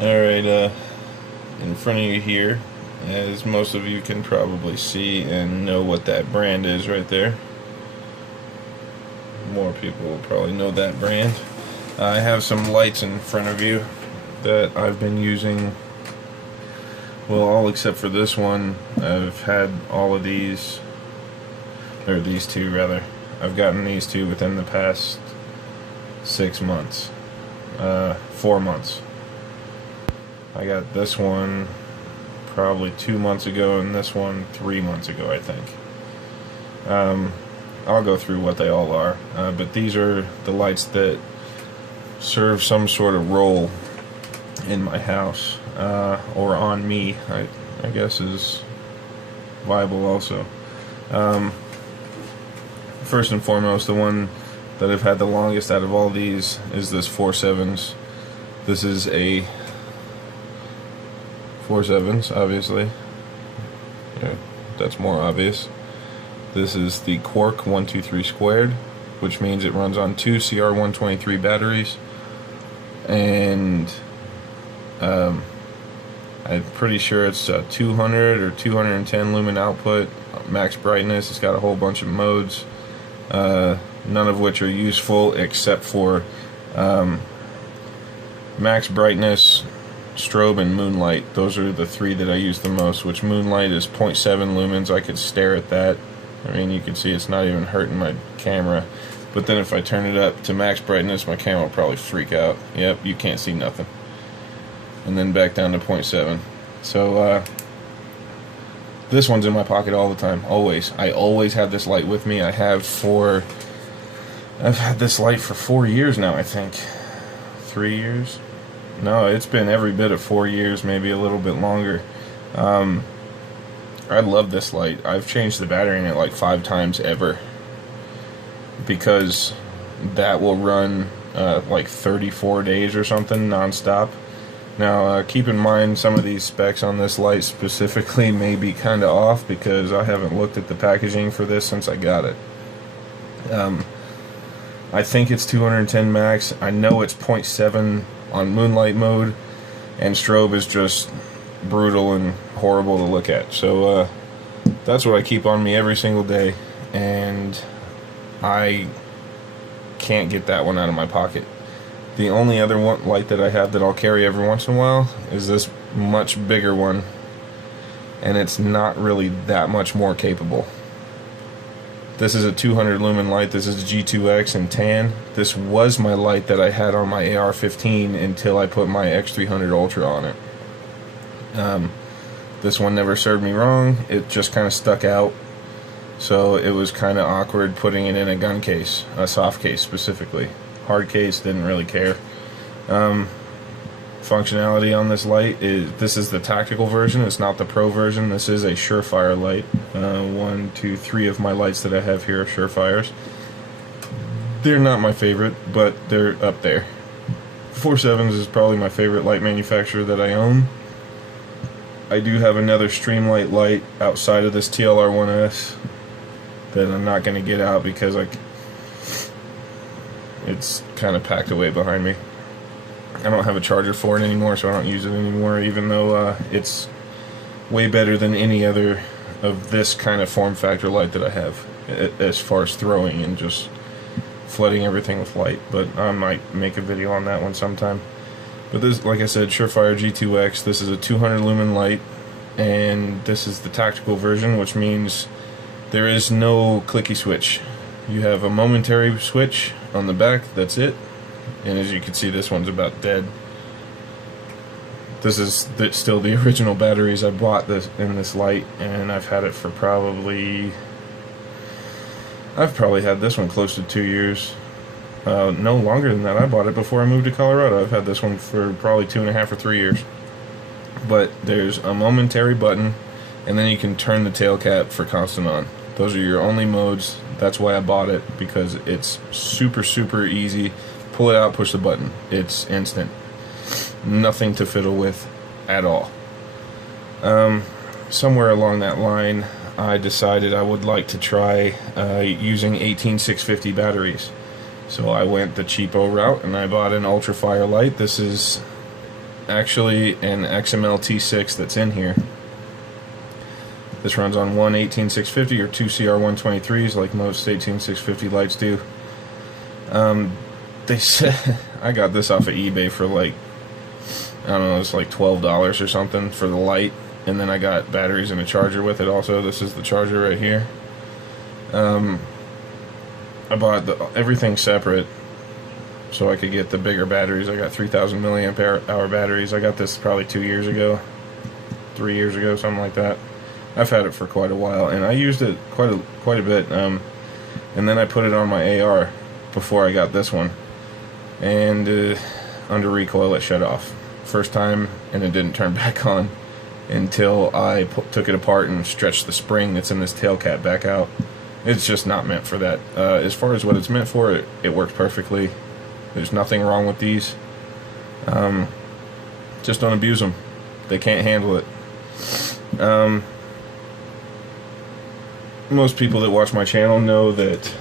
Alright, in front of you here, as most of you can probably see and know what that brand is right there. More people will probably know that brand. I have some lights in front of you that I've been using, well, all except for this one. I've had all of these, or these two rather. I've gotten these two within the past 6 months, 4 months. I got this one probably 2 months ago, and this one 3 months ago, I think. I'll go through what they all are, but these are the lights that serve some sort of role in my house, or on me, I guess is viable also. First and foremost, the one that I've had the longest out of all these is this 4.7s. This is a 4.7s, obviously. Yeah, that's more obvious. This is the Quarq 123 squared, which means it runs on 2 CR123 batteries, and I'm pretty sure it's 200 or 210 lumen output, max brightness. It's got a whole bunch of modes, none of which are useful except for max brightness, strobe, and moonlight. Those are the three that I use the most, which moonlight is 0.7 lumens. I could stare at that. I mean, you can see it's not even hurting my camera. But then if I turn it up to max brightness, my camera will probably freak out. Yep, you can't see nothing. And then back down to 0.7. So, this one's in my pocket all the time, always. I always have this light with me. I've had this light for 4 years now, I think. 3 years? No, it's been every bit of 4 years, maybe a little bit longer. I love this light. I've changed the battery in it like 5 times ever, because that will run like 34 days or something non-stop. Now, keep in mind, some of these specs on this light specifically may be kind of off, because I haven't looked at the packaging for this since I got it. I think it's 210 max. I know it's 0.7 on moonlight mode, and strobe is just brutal and horrible to look at. So that's what I keep on me every single day, and I can't get that one out of my pocket. The only other light that I have that I'll carry every once in a while is this much bigger one, and it's not really that much more capable. This is a 200 lumen light. This is G2X in tan. This was my light that I had on my AR-15 until I put my X300 Ultra on it. This one never served me wrong. It just kind of stuck out, so it was kind of awkward putting it in a gun case, a soft case specifically. Hard case, didn't really care. Functionality on this light is, this is the tactical version, it's not the pro version. This is a Surefire light. 1, 2, 3 of my lights that I have here are Surefires. They're not my favorite, but they're up there. 4.7s is probably my favorite light manufacturer that I own. I do have another Streamlight light outside of this TLR1S that I'm not going to get out because it's kind of packed away behind me. I don't have a charger for it anymore, so I don't use it anymore, even though it's way better than any other of this kind of form factor light that I have, as far as throwing and just flooding everything with light. But I might make a video on that one sometime. But this, like I said, Surefire G2X. This is a 200 lumen light, and this is the tactical version, which means there is no clicky switch. You have a momentary switch on the back, that's it. And as you can see, this one's about dead. This is still the original batteries I bought in this light, and I've had it for I've probably had this one close to 2 years. No longer than that. I bought it before I moved to Colorado. I've had this one for probably 2.5 or 3 years. But there's a momentary button, and then you can turn the tail cap for constant on. Those are your only modes. That's why I bought it, because it's super, super easy. Pull it out, push the button. It's instant. Nothing to fiddle with at all. Somewhere along that line, I decided I would like to try using 18650 batteries. So I went the cheapo route and I bought an Ultrafire light. This is actually an XML T6 that's in here. This runs on one 18650 or two CR123s like most 18650 lights do. They said I got this off of eBay for like, I don't know, it's like $12 or something for the light, and then I got batteries and a charger with it also. This is the charger right here. I bought everything separate so I could get the bigger batteries. I got 3,000 milliamp hour batteries. I got this probably 2 years ago, 3 years ago, something like that. I've had it for quite a while, and I used it quite a bit. And then I put it on my AR before I got this one, and under recoil it shut off first time, and it didn't turn back on until I took it apart and stretched the spring that's in this tail cap back out. It's just not meant for that. As far as what it's meant for, it works perfectly. There's nothing wrong with these. Just don't abuse them. They can't handle it. Most people that watch my channel know that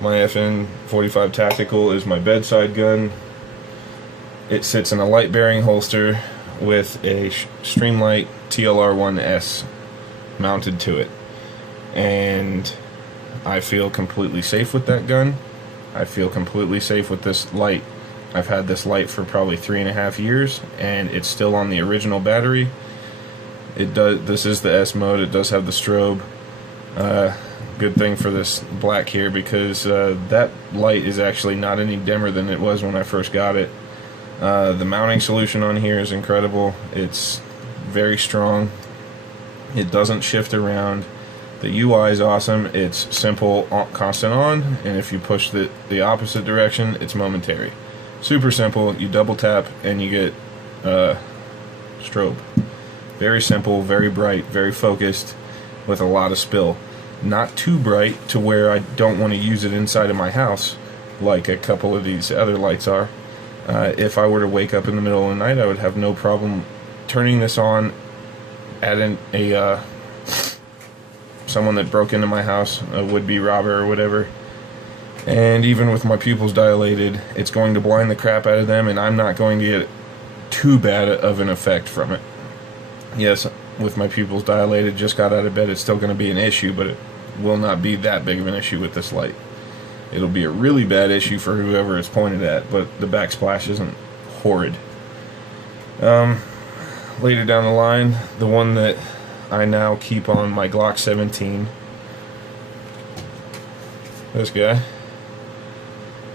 my FN-45 Tactical is my bedside gun. It sits in a light bearing holster with a Streamlight TLR1S mounted to it, and I feel completely safe with that gun. I feel completely safe with this light. I've had this light for probably 3.5 years, and it's still on the original battery. This is the S mode. It does have the strobe. Good thing for this black here, because that light is actually not any dimmer than it was when I first got it. The mounting solution on here is incredible. It's very strong. It doesn't shift around. The UI is awesome. It's simple, constant on, and if you push the opposite direction, it's momentary. Super simple. You double tap and you get strobe. Very simple, very bright, very focused, with a lot of spill. Not too bright to where I don't want to use it inside of my house like a couple of these other lights are. If I were to wake up in the middle of the night, I would have no problem turning this on at someone that broke into my house, a would-be robber or whatever. And even with my pupils dilated, it's going to blind the crap out of them, and I'm not going to get too bad of an effect from it. Yes, with my pupils dilated, just got out of bed, it's still going to be an issue, but it will not be that big of an issue with this light. It'll be a really bad issue for whoever it's pointed at, but the backsplash isn't horrid. Later down the line, the one that I now keep on my Glock 17, this guy,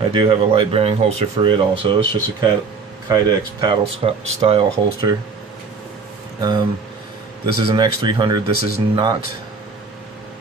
I do have a light bearing holster for it also. It's just a Kydex paddle style holster. This is an X300. This is not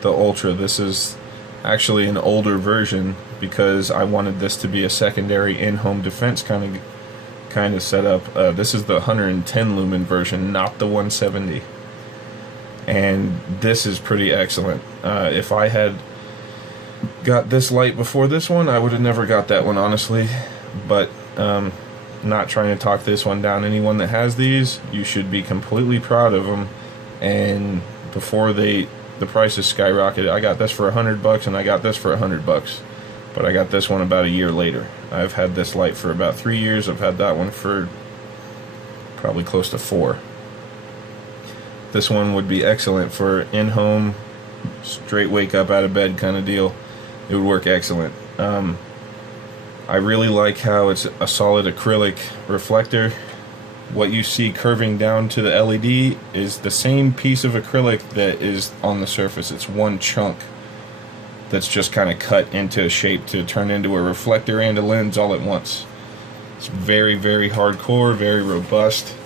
the Ultra. This is actually an older version, because I wanted this to be a secondary in-home defense kind of setup. This is the 110 lumen version, not the 170, and this is pretty excellent. If I had got this light before this one, I would have never got that one, honestly. But not trying to talk this one down. Anyone that has these, you should be completely proud of them. And before the prices skyrocketed, I got this for $100 and I got this for $100, but I got this one about a year later. I've had this light for about 3 years. I've had that one for probably close to 4. This one would be excellent for in-home, straight wake up out of bed kind of deal. It would work excellent. I really like how it's a solid acrylic reflector. What you see curving down to the LED is the same piece of acrylic that is on the surface. It's one chunk that's just kind of cut into a shape to turn into a reflector and a lens all at once. It's very, very hardcore, very robust,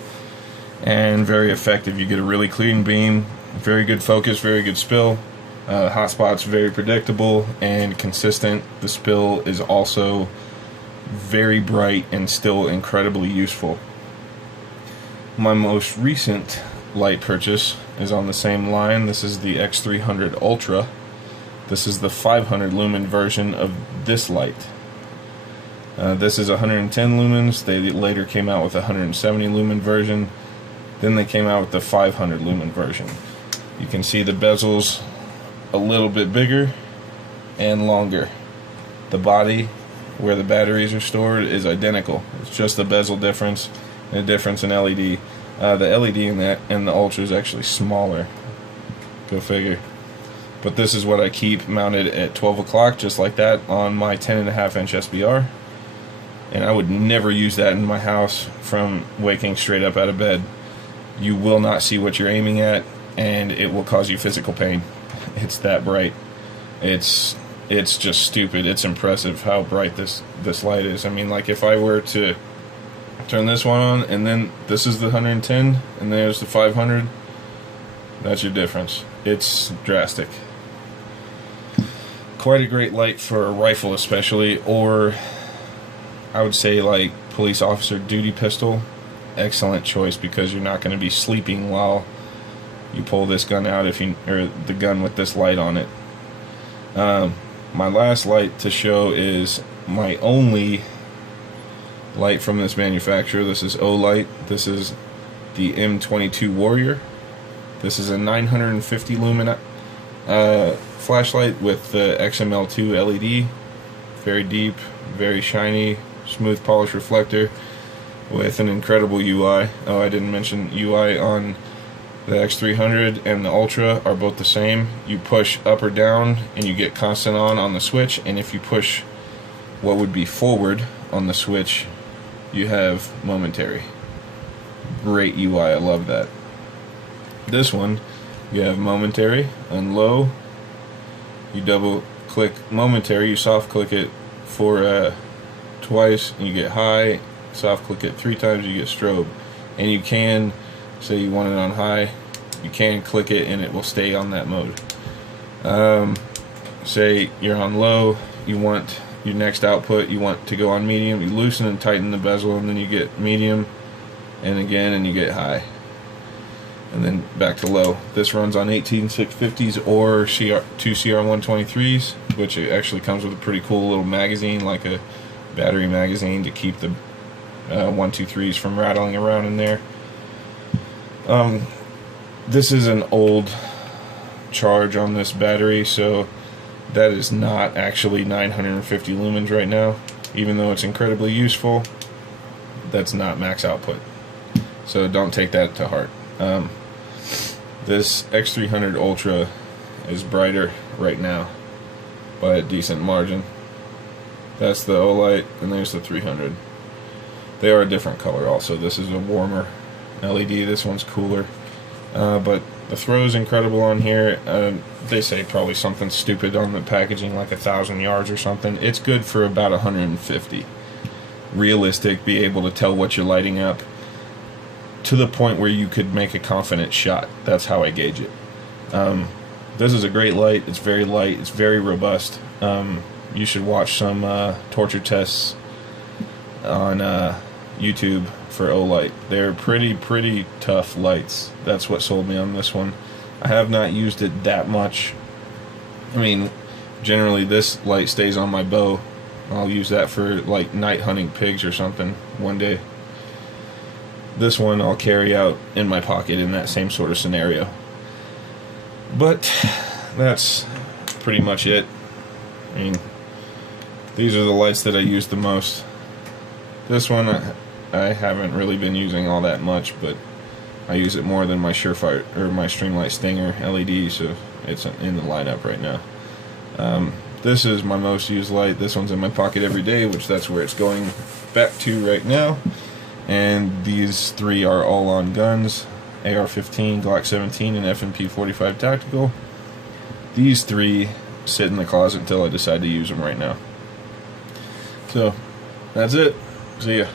and very effective. You get a really clean beam, very good focus, very good spill. Hot spots very predictable and consistent. The spill is also very bright and still incredibly useful. My most recent light purchase is on the same line. This is the X300 Ultra. This is the 500 lumen version of this light. This is 110 lumens. They later came out with a 170 lumen version. Then they came out with the 500 lumen version. You can see the bezels a little bit bigger and longer. The body where the batteries are stored is identical. It's just the bezel difference. a difference in LED. The LED in the Ultra is actually smaller. Go figure. But this is what I keep mounted at 12 o'clock, just like that, on my 10.5-inch SBR. And I would never use that in my house from waking straight up out of bed. You will not see what you're aiming at, and it will cause you physical pain. It's that bright. It's just stupid. It's impressive how bright this light is. I mean, like, if I were to turn this one on, and then this is the 110, and there's the 500, that's your difference. It's drastic. Quite a great light for a rifle especially, or I would say like police officer duty pistol. Excellent choice, because you're not going to be sleeping while you pull this gun out, or the gun with this light on it. My last light to show is my only light from this manufacturer. This is Olight. This is the M22 Warrior. This is a 950 lumen flashlight with the XML2 LED. Very deep, very shiny, smooth polish reflector with an incredible UI. Oh, I didn't mention UI on the X300 and the Ultra are both the same. You push up or down and you get constant on the switch, and if you push what would be forward on the switch, you have momentary. Great UI, I love that. This one, you have momentary and low. You double click momentary, you soft click it for twice, and you get high. Soft click it 3 times, you get strobe. And you can say you want it on high, you can click it and it will stay on that mode. Say you're on low, you want your next output, you want to go on medium, you loosen and tighten the bezel, and then you get medium, and again, and you get high, and then back to low. This runs on 18650s or two CR123s, which actually comes with a pretty cool little magazine, like a battery magazine, to keep the 123s from rattling around in there. This is an old charge on this battery, so that is not actually 950 lumens right now. Even though it's incredibly useful, that's not max output, so don't take that to heart. This X300 Ultra is brighter right now by a decent margin. That's the Olight, and there's the 300. They are a different color also. This is a warmer LED, this one's cooler. But the throw is incredible on here. They say probably something stupid on the packaging, like 1,000 yards or something. It's good for about 150. Realistic, be able to tell what you're lighting up to the point where you could make a confident shot. That's how I gauge it. This is a great light. It's very light. It's very robust. You should watch some torture tests on YouTube for Olight. They're pretty tough lights. That's what sold me on this one. I have not used it that much. I mean, generally this light stays on my bow. I'll use that for like night hunting pigs or something one day. This one I'll carry out in my pocket in that same sort of scenario. But that's pretty much it. I mean, these are the lights that I use the most. This one I haven't really been using all that much, but I use it more than my Surefire or my Stringlight Stinger LED, so it's in the lineup right now. This is my most used light. This one's in my pocket every day, which that's where it's going back to right now. And these 3 are all on guns: AR-15, Glock 17, and FMP 45 Tactical. These 3 sit in the closet until I decide to use them right now. So that's it. See ya.